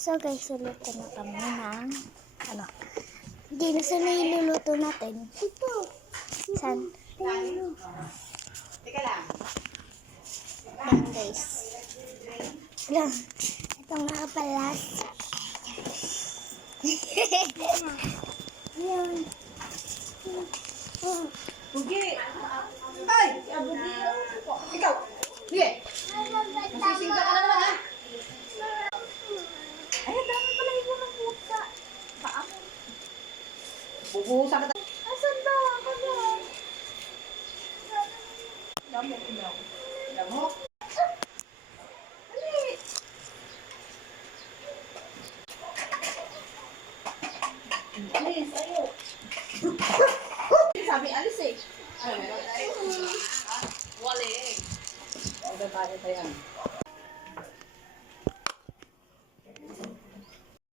So guys, luluto na kami ng hindi na sa niluluto natin. Ito. San? Teka lang. Yan guys. Lang. Itong nakapalas. Yan. Bugi. Ay! Bugi. Ikaw. Bugi. Masisingka ka na naman ha. Ay, dami pala yung mga puta. Paamo. Bubuhusan ka tayo. Asan ba? Ako ba? Lamok. Lamok. Alis, ayo. Sabi alis eh. Ay, meron tayo. Wala eh. Huwag tayo tayo.